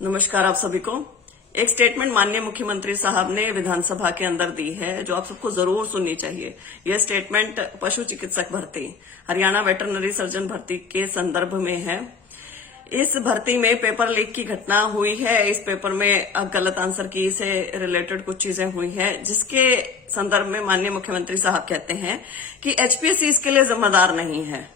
नमस्कार आप सभी को। एक स्टेटमेंट माननीय मुख्यमंत्री साहब ने विधानसभा के अंदर दी है जो आप सबको जरूर सुननी चाहिए। यह स्टेटमेंट पशु चिकित्सक भर्ती, हरियाणा वेटरनरी सर्जन भर्ती के संदर्भ में है। इस भर्ती में पेपर लीक की घटना हुई है। इस पेपर में गलत आंसर की से रिलेटेड कुछ चीजें हुई हैं, जिसके संदर्भ में माननीय मुख्यमंत्री साहब कहते हैं कि एचपीएससी इसके लिए जिम्मेदार नहीं है।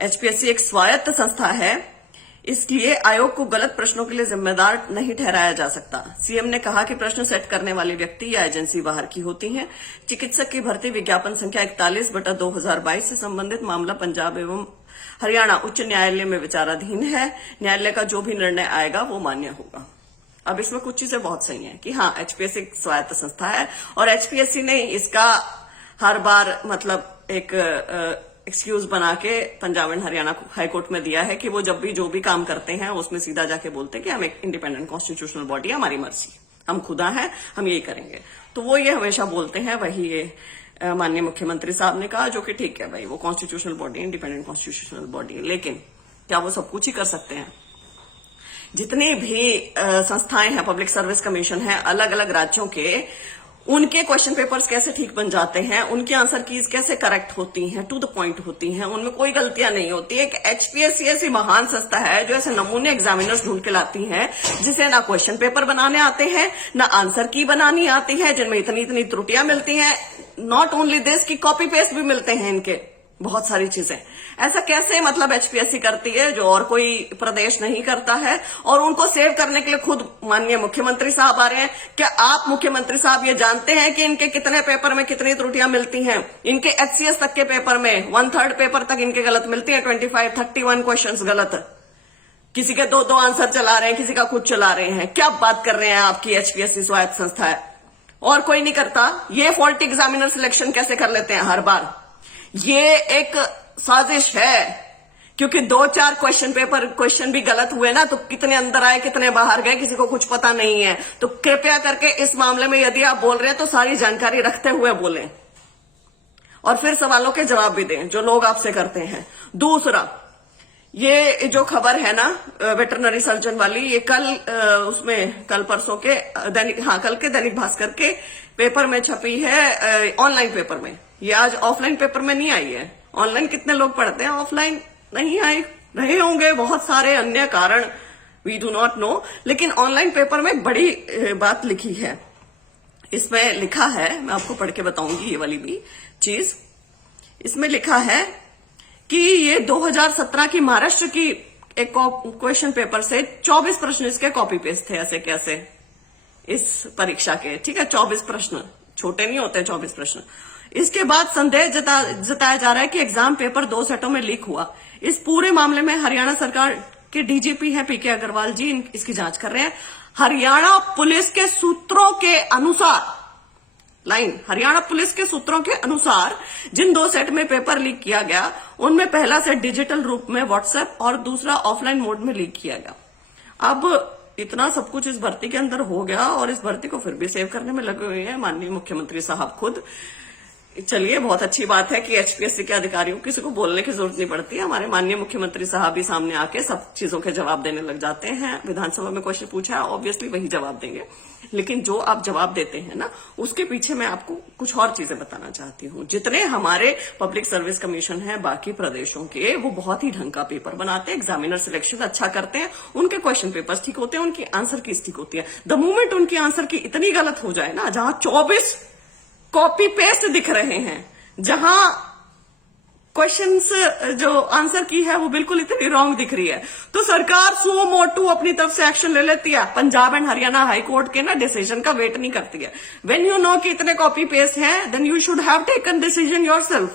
एचपीएससी एक स्वायत्त संस्था है, इसलिए आयोग को गलत प्रश्नों के लिए जिम्मेदार नहीं ठहराया जा सकता। सीएम ने कहा कि प्रश्न सेट करने वाली व्यक्ति या एजेंसी बाहर की होती है। चिकित्सक की भर्ती विज्ञापन संख्या 41/2022 से संबंधित मामला पंजाब एवं हरियाणा उच्च न्यायालय में विचाराधीन है। न्यायालय का जो भी निर्णय आएगा वो मान्य होगा। अब इसमें कुछ चीजें बहुत सही हैं कि हाँ, एचपीएससी एक स्वायत्त संस्था है और एचपीएससी ने इसका हर बार मतलब एक एक्सक्यूज बना के पंजाब एंड हरियाणा हाईकोर्ट में दिया है कि वो जब भी जो भी काम करते हैं उसमें सीधा जाके बोलते हैं कि हम एक इंडिपेंडेंट कॉन्स्टिट्यूशनल बॉडी है, हमारी मर्जी, हम खुदा हैं, हम यही करेंगे। तो वो ये हमेशा बोलते हैं। वही ये माननीय मुख्यमंत्री साहब ने कहा, जो कि ठीक है भाई, वो constitutional body, independent constitutional body है। लेकिन क्या वो सब कुछ ही कर सकते हैं? जितनी भी संस्थाएं हैं, पब्लिक सर्विस कमीशन है अलग अलग राज्यों के, उनके क्वेश्चन पेपर्स कैसे ठीक बन जाते हैं, उनकी आंसर कीज कैसे करेक्ट होती हैं, टू द पॉइंट होती हैं, उनमें कोई गलतियां नहीं होती। एक एचपीएससी ऐसी महान संस्था है जो ऐसे नमूने एग्जामिनर्स ढूंढ के लाती है जिसे ना क्वेश्चन पेपर बनाने आते हैं, ना आंसर की बनानी आती है, जिनमें इतनी इतनी त्रुटियां मिलती हैं। नॉट ओनली दिस की कॉपी पेस्ट भी मिलते हैं इनके, बहुत सारी चीजें। ऐसा कैसे मतलब एचपीएससी करती है जो और कोई प्रदेश नहीं करता है? और उनको सेव करने के लिए खुद माननीय मुख्यमंत्री साहब आ रहे हैं। क्या आप मुख्यमंत्री साहब ये जानते हैं कि इनके कितने पेपर में कितनी त्रुटियां मिलती हैं? इनके एचसीएस तक के पेपर में 1/3 पेपर तक इनके गलत मिलती है। 31 क्वेश्चन गलत, किसी के दो आंसर चला रहे हैं, किसी का खुद चला रहे हैं। क्या बात कर रहे हैं? आपकी एचपीएससी स्वायत्त संस्था है और कोई नहीं करता। ये फॉल्टी एग्जामिनर सिलेक्शन कैसे कर लेते हैं हर बार? ये एक साजिश है, क्योंकि 2-4 क्वेश्चन भी गलत हुए ना, तो कितने अंदर आए कितने बाहर गए किसी को कुछ पता नहीं है। तो कृपया करके इस मामले में यदि आप बोल रहे हैं तो सारी जानकारी रखते हुए बोलें और फिर सवालों के जवाब भी दें जो लोग आपसे करते हैं। दूसरा, ये जो खबर है ना वेटरनरी सर्जन वाली, ये कल परसों के कल के दैनिक भास्कर के पेपर में छपी है, ऑनलाइन पेपर में। ये आज ऑफलाइन पेपर में नहीं आई है। ऑनलाइन कितने लोग पढ़ते हैं, ऑफलाइन नहीं आए रहे होंगे, बहुत सारे अन्य कारण, वी डू नॉट नो। लेकिन ऑनलाइन पेपर में बड़ी बात लिखी है। इसमें लिखा है, मैं आपको पढ़ के बताऊंगी ये वाली भी चीज। इसमें लिखा है कि ये 2017 की महाराष्ट्र की एक क्वेश्चन पेपर से 24 प्रश्न इसके कॉपी पेस्ट थे, ऐसे कैसे इस परीक्षा के। ठीक है, 24 प्रश्न छोटे नहीं होते 24 प्रश्न। इसके बाद संदेह जताया जा रहा है कि एग्जाम पेपर 2 सेटों में लीक हुआ। इस पूरे मामले में हरियाणा सरकार के डीजीपी हैं पीके अग्रवाल जी, इसकी जांच कर रहे हैं। हरियाणा पुलिस के सूत्रों के अनुसार, हरियाणा पुलिस के सूत्रों के अनुसार जिन 2 सेट में पेपर लीक किया गया, उनमें पहला सेट डिजिटल रूप में व्हाट्सएप और दूसरा ऑफलाइन मोड में लीक किया गया। अब इतना सब कुछ इस भर्ती के अंदर हो गया और इस भर्ती को फिर भी सेव करने में लगे हुए हैं माननीय मुख्यमंत्री साहब खुद। चलिए, बहुत अच्छी बात है कि एचपीएससी के अधिकारियों को किसी को बोलने की जरूरत नहीं पड़ती है। हमारे माननीय मुख्यमंत्री साहब भी सामने आके सब चीजों के जवाब देने लग जाते हैं। विधानसभा में क्वेश्चन पूछा है, ऑब्वियसली वही जवाब देंगे। लेकिन जो आप जवाब देते हैं ना, उसके पीछे मैं आपको कुछ और चीजें बताना चाहती हूँ। जितने हमारे पब्लिक सर्विस कमीशन है बाकी प्रदेशों के, वो बहुत ही ढंग का पेपर बनाते हैं, एग्जामिनर सिलेक्शन अच्छा करते हैं, उनके क्वेश्चन पेपर्स ठीक होते हैं, उनकी आंसर की ठीक होती है। द मोमेंट उनकी आंसर की इतनी गलत हो जाए ना, जहां 24 कॉपी पेस्ट दिख रहे हैं, जहां क्वेश्चंस जो आंसर की है वो बिल्कुल इतनी रॉन्ग दिख रही है, तो सरकार सो मोटू अपनी तरफ से एक्शन ले लेती है। पंजाब एंड हरियाणा हाईकोर्ट के ना डिसीजन का वेट नहीं करती है। व्हेन यू नो कि इतने कॉपी पेस्ट हैं, then you should have taken decision yourself.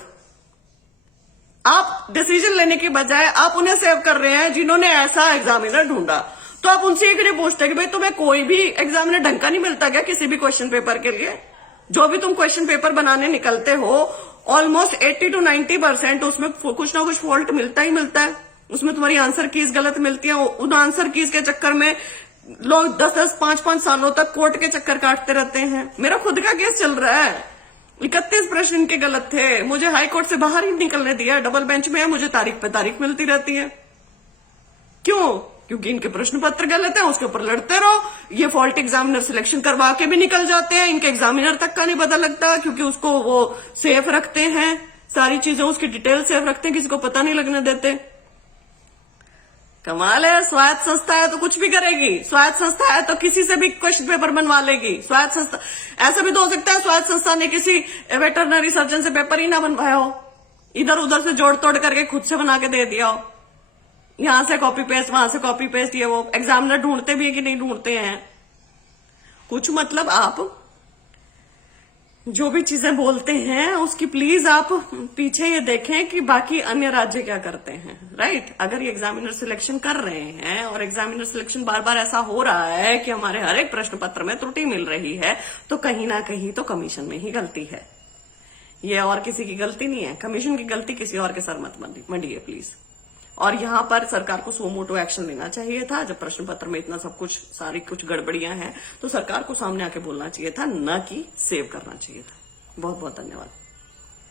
आप डिसीजन लेने की बजाय आप उन्हें सेव कर रहे हैं जिन्होंने ऐसा एग्जामिनर ढूंढा। तो आप उनसे एक पूछते हैं कि भाई तुम्हें कोई भी एग्जामिनर ढंग का नहीं मिलता क्या किसी भी क्वेश्चन पेपर के लिए? जो भी तुम क्वेश्चन पेपर बनाने निकलते हो, ऑलमोस्ट 80 to 90% उसमें कुछ ना कुछ फॉल्ट मिलता ही मिलता है। उसमें तुम्हारी आंसर कीज गलत मिलती है। उन आंसर कीज के चक्कर में लोग 10-10, 5-5 सालों तक कोर्ट के चक्कर काटते रहते हैं। मेरा खुद का केस चल रहा है, 31 प्रश्न इनके गलत थे, मुझे हाई कोर्ट से बाहर ही निकलने दिया। डबल बेंच में है, मुझे तारीख पे तारीख मिलती रहती है। क्यों? क्योंकि इनके प्रश्न पत्र गलत है, उसके ऊपर लड़ते रहो। ये फॉल्ट एग्जामिनर सिलेक्शन करवा के भी निकल जाते हैं, इनके एग्जामिनर तक का नहीं पता लगता, क्योंकि उसको वो सेफ रखते हैं, सारी चीजें उसकी डिटेल सेफ रखते हैं, किसी को पता नहीं लगने देते। कमाल है। स्वायत्त संस्था है तो कुछ भी करेगी, स्वायत्त संस्था है तो किसी से भी क्वेश्चन पेपर बनवा लेगी। स्वायत्त संस्था, ऐसा भी तो हो सकता है स्वायत्त संस्था ने किसी वेटरनरी सर्जन से पेपर ही ना बनवाया हो, इधर उधर से जोड़ तोड़ करके खुद से बना के दे दिया हो, यहां से कॉपी पेस्ट वहां से कॉपी पेस्ट। ये वो एग्जामिनर ढूंढते भी है कि नहीं ढूंढते हैं कुछ। मतलब आप जो भी चीजें बोलते हैं उसकी प्लीज आप पीछे ये देखें कि बाकी अन्य राज्य क्या करते हैं, राइट। अगर ये एग्जामिनर सिलेक्शन कर रहे हैं और एग्जामिनर सिलेक्शन बार बार ऐसा हो रहा है कि हमारे हर एक प्रश्न पत्र में त्रुटि मिल रही है, तो कहीं ना कहीं तो कमीशन में ही गलती है, ये और किसी की गलती नहीं है। कमीशन की गलती किसी और के सर मत मंडिए प्लीज। और यहां पर सरकार को सो मोटो एक्शन लेना चाहिए था। जब प्रश्न पत्र में इतना सब कुछ सारी कुछ गड़बड़ियां हैं तो सरकार को सामने आके बोलना चाहिए था, न कि सेव करना चाहिए था। बहुत बहुत धन्यवाद।